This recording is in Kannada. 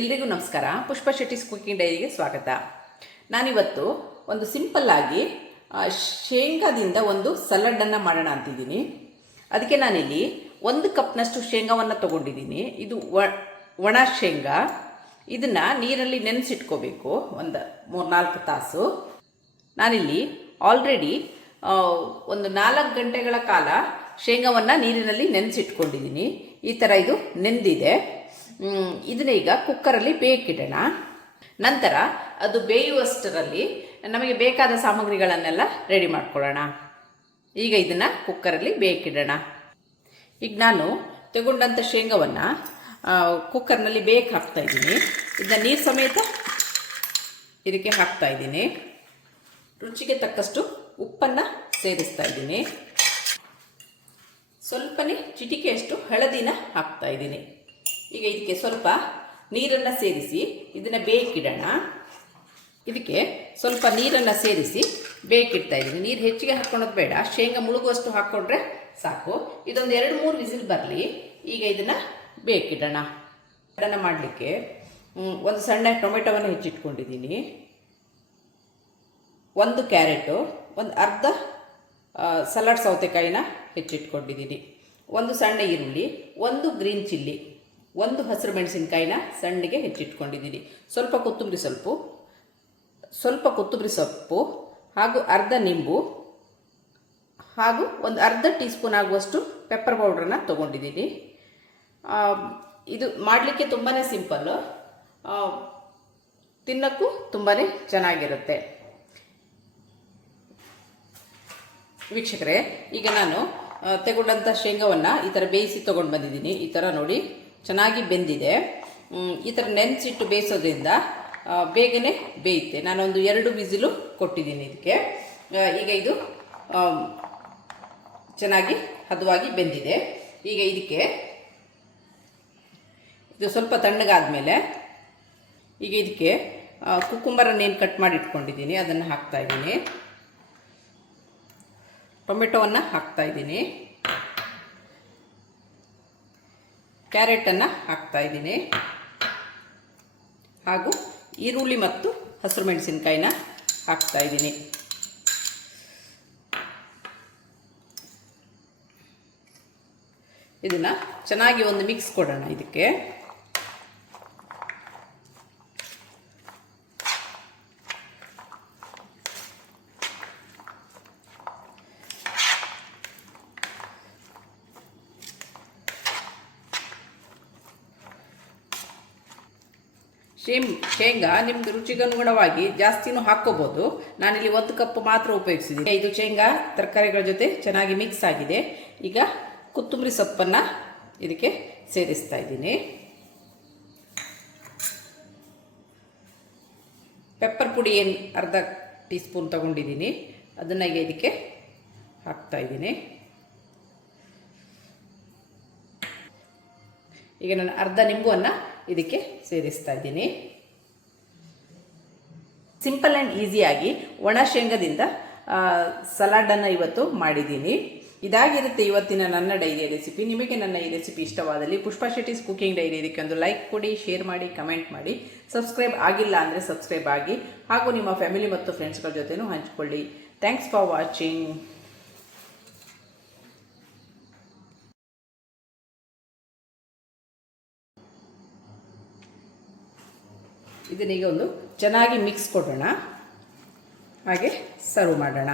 ಎಲ್ರಿಗೂ ನಮಸ್ಕಾರ. ಪುಷ್ಪ ಶೆಟ್ಟಿಸ್ ಕುಕಿಂಗ್ ಡೈರಿಗೆ ಸ್ವಾಗತ. ನಾನಿವತ್ತು ಒಂದು ಸಿಂಪಲ್ ಆಗಿ ಶೇಂಗಾದಿಂದ ಒಂದು ಸಲಾಡನ್ನು ಮಾಡೋಣ ಅಂತಿದ್ದೀನಿ. ಅದಕ್ಕೆ ನಾನಿಲ್ಲಿ 1 ಕಪ್ನಷ್ಟು ಶೇಂಗಾವನ್ನು ತೊಗೊಂಡಿದ್ದೀನಿ. ಇದು ಒಣ ಶೇಂಗಾ. ಇದನ್ನು ನೀರಲ್ಲಿ ನೆನೆಸಿಟ್ಕೋಬೇಕು ಒಂದು 3-4 ತಾಸು. ನಾನಿಲ್ಲಿ ಆಲ್ರೆಡಿ ಒಂದು 4 ಗಂಟೆಗಳ ಕಾಲ ಶೇಂಗಾವನ್ನು ನೀರಿನಲ್ಲಿ ನೆನೆಸಿಟ್ಕೊಂಡಿದ್ದೀನಿ. ಈ ಥರ ಇದು ನೆಂದಿದೆ. ಇದನ್ನ ಈಗ ಕುಕ್ಕರಲ್ಲಿ ಬೇಯಿಕಿಡೋಣ. ನಂತರ ಅದು ಬೇಯುವಷ್ಟರಲ್ಲಿ ನಮಗೆ ಬೇಕಾದ ಸಾಮಗ್ರಿಗಳನ್ನೆಲ್ಲ ರೆಡಿ ಮಾಡ್ಕೊಳ್ಳೋಣ. ಈಗ ಇದನ್ನು ಕುಕ್ಕರಲ್ಲಿ ಬೇಯಿಕಿಡೋಣ. ಈಗ ನಾನು ತಗೊಂಡಂಥ ಶೇಂಗಾವನ್ನು ಕುಕ್ಕರ್ನಲ್ಲಿ ಬೇಯಕ್ಕೆ ಹಾಕ್ತಾಯಿದ್ದೀನಿ. ಇದನ್ನ ನೀರು ಸಮೇತ ಇದಕ್ಕೆ ಹಾಕ್ತಾಯಿದ್ದೀನಿ. ರುಚಿಗೆ ತಕ್ಕಷ್ಟು ಉಪ್ಪನ್ನು ಸೇರಿಸ್ತಾ ಇದ್ದೀನಿ. ಸ್ವಲ್ಪನೇ ಚಿಟಿಕೆಯಷ್ಟು ಹಳದಿನ ಹಾಕ್ತಾಯಿದ್ದೀನಿ. ಈಗ ಇದಕ್ಕೆ ಸ್ವಲ್ಪ ನೀರನ್ನು ಸೇರಿಸಿ ಇದನ್ನು ಬೇಯಿಕಿಡೋಣ. ಇದಕ್ಕೆ ಸ್ವಲ್ಪ ನೀರನ್ನು ಸೇರಿಸಿ ಬೇಯಿಕಿಡ್ತಾ ಇದ್ದೀನಿ. ನೀರು ಹೆಚ್ಚಿಗೆ ಹಾಕ್ಕೊಳೋದು ಬೇಡ, ಶೇಂಗಾ ಮುಳುಗುವಷ್ಟು ಹಾಕ್ಕೊಂಡ್ರೆ ಸಾಕು. ಇದೊಂದು 2-3 ವಿಸಿಲ್ ಬರಲಿ. ಈಗ ಇದನ್ನು ಬೇಯಿಕಿಡೋಣ. ಅದನ್ನು ಮಾಡಲಿಕ್ಕೆ ಒಂದು ಸಣ್ಣ ಟೊಮೆಟೊವನ್ನು ಹೆಚ್ಚಿಟ್ಕೊಂಡಿದ್ದೀನಿ, 1 ಕ್ಯಾರೆಟು, ಒಂದು ಅರ್ಧ ಸಲಾಡ್ ಸೌತೆಕಾಯಿನ ಹೆಚ್ಚಿಟ್ಕೊಂಡಿದ್ದೀನಿ, 1 ಸಣ್ಣ ಈರುಳ್ಳಿ, 1 ಗ್ರೀನ್ ಚಿಲ್ಲಿ, 1 ಹಸಿರು ಮೆಣಸಿನಕಾಯಿನ ಸಣ್ಣಗೆ ಹೆಚ್ಚಿಟ್ಕೊಂಡಿದ್ದೀನಿ, ಸ್ವಲ್ಪ ಕೊತ್ತಂಬರಿ ಸೊಪ್ಪು ಹಾಗೂ ಅರ್ಧ ನಿಂಬು ಹಾಗೂ ಒಂದು ಅರ್ಧ ಟೀ ಸ್ಪೂನ್ ಆಗುವಷ್ಟು ಪೆಪ್ಪರ್ ಪೌಡ್ರನ್ನ ತೊಗೊಂಡಿದ್ದೀನಿ. ಇದು ಮಾಡಲಿಕ್ಕೆ ತುಂಬಾ ಸಿಂಪಲ್ಲು, ತಿನ್ನೋಕ್ಕೂ ತುಂಬಾ ಚೆನ್ನಾಗಿರುತ್ತೆ. ವೀಕ್ಷಕರೇ, ಈಗ ನಾನು ತಗೊಂಡಂಥ ಶೇಂಗಾವನ್ನು ಈ ಥರ ಬೇಯಿಸಿ ತೊಗೊಂಡು ಬಂದಿದ್ದೀನಿ. ಈ ಥರ ನೋಡಿ ಚೆನ್ನಾಗಿ ಬೆಂದಿದೆ. ಈ ಥರ ನೆನೆಸಿಟ್ಟು ಬೇಯಿಸೋದ್ರಿಂದ ಬೇಗನೆ ಬೇಯುತ್ತೆ. ನಾನೊಂದು 2 ವಿಸಿಲು ಕೊಟ್ಟಿದ್ದೀನಿ ಇದಕ್ಕೆ. ಈಗ ಇದು ಚೆನ್ನಾಗಿ ಹದವಾಗಿ ಬೆಂದಿದೆ. ಈಗ ಇದಕ್ಕೆ ಇದು ಸ್ವಲ್ಪ ತಣ್ಣಗಾದ್ಮೇಲೆ ಈಗ ಇದಕ್ಕೆ ಕುಕ್ಕುಂಬರನ್ನೇನು ಕಟ್ ಮಾಡಿ ಇಟ್ಕೊಂಡಿದ್ದೀನಿ ಅದನ್ನು ಹಾಕ್ತಾಯಿದ್ದೀನಿ. ಟೊಮೆಟೊವನ್ನು ಹಾಕ್ತಾಯಿದ್ದೀನಿ, ಕ್ಯಾರೆಟನ್ನು ಹಾಕ್ತಾಯಿದ್ದೀನಿ ಹಾಗೂ ಈರುಳ್ಳಿ ಮತ್ತು ಹಸಿರು ಮೆಣಸಿನಕಾಯಿನ ಹಾಕ್ತಾಯಿದ್ದೀನಿ. ಇದನ್ನು ಚೆನ್ನಾಗಿ ಒಂದು ಮಿಕ್ಸ್ ಕೊಡೋಣ. ಇದಕ್ಕೆ ಶೇಂಗಾ ನಿಮ್ಗೆ ರುಚಿಗನುಗುಣವಾಗಿ ಜಾಸ್ತಿನೂ ಹಾಕ್ಕೋಬೋದು. ನಾನಿಲ್ಲಿ 1 ಕಪ್ ಮಾತ್ರ ಉಪಯೋಗಿಸಿದ್ದೀನಿ. ಇದು ಶೇಂಗಾ ತರಕಾರಿಗಳ ಜೊತೆ ಚೆನ್ನಾಗಿ ಮಿಕ್ಸ್ ಆಗಿದೆ. ಈಗ ಕೊತ್ತಂಬರಿ ಸೊಪ್ಪನ್ನು ಇದಕ್ಕೆ ಸೇರಿಸ್ತಾ ಇದ್ದೀನಿ. ಪೆಪ್ಪರ್ ಪುಡಿ ಏನು ಅರ್ಧ ಟೀ ಸ್ಪೂನ್ ತೊಗೊಂಡಿದ್ದೀನಿ, ಅದನ್ನು ಈಗ ಇದಕ್ಕೆ ಹಾಕ್ತಾಯಿದ್ದೀನಿ. ಈಗ ನಾನು ಅರ್ಧ ನಿಂಬುವನ್ನು ಇದಕ್ಕೆ ಸೇರಿಸ್ತಾ ಇದ್ದೀನಿ. ಸಿಂಪಲ್ ಆ್ಯಂಡ್ ಈಸಿಯಾಗಿ ಒಣ ಶೇಂಗಾದಿಂದ ಸಲಾಡನ್ನು ಇವತ್ತು ಮಾಡಿದ್ದೀನಿ. ಇದಾಗಿರುತ್ತೆ ಇವತ್ತಿನ ನನ್ನ ಡೈರಿಯ ರೆಸಿಪಿ. ನಿಮಗೆ ನನ್ನ ಈ ರೆಸಿಪಿ ಇಷ್ಟವಾದಲ್ಲಿ ಪುಷ್ಪ ಶೆಟ್ಟಿಸ್ ಕುಕಿಂಗ್ ಡೈರಿ ಇದಕ್ಕೆ ಒಂದು ಲೈಕ್ ಕೊಡಿ, ಶೇರ್ ಮಾಡಿ, ಕಮೆಂಟ್ ಮಾಡಿ. ಸಬ್ಸ್ಕ್ರೈಬ್ ಆಗಿಲ್ಲ ಅಂದರೆ ಸಬ್ಸ್ಕ್ರೈಬ್ ಆಗಿ ಹಾಗೂ ನಿಮ್ಮ ಫ್ಯಾಮಿಲಿ ಮತ್ತು ಫ್ರೆಂಡ್ಸ್ಗಳ ಜೊತೆನೂ ಹಂಚಿಕೊಳ್ಳಿ. Thanks for watching. ಇದನ್ನೀಗ ಒಂದು ಚೆನ್ನಾಗಿ ಮಿಕ್ಸ್ ಕೊಡೋಣ, ಹಾಗೆ ಸರ್ವ್ ಮಾಡೋಣ.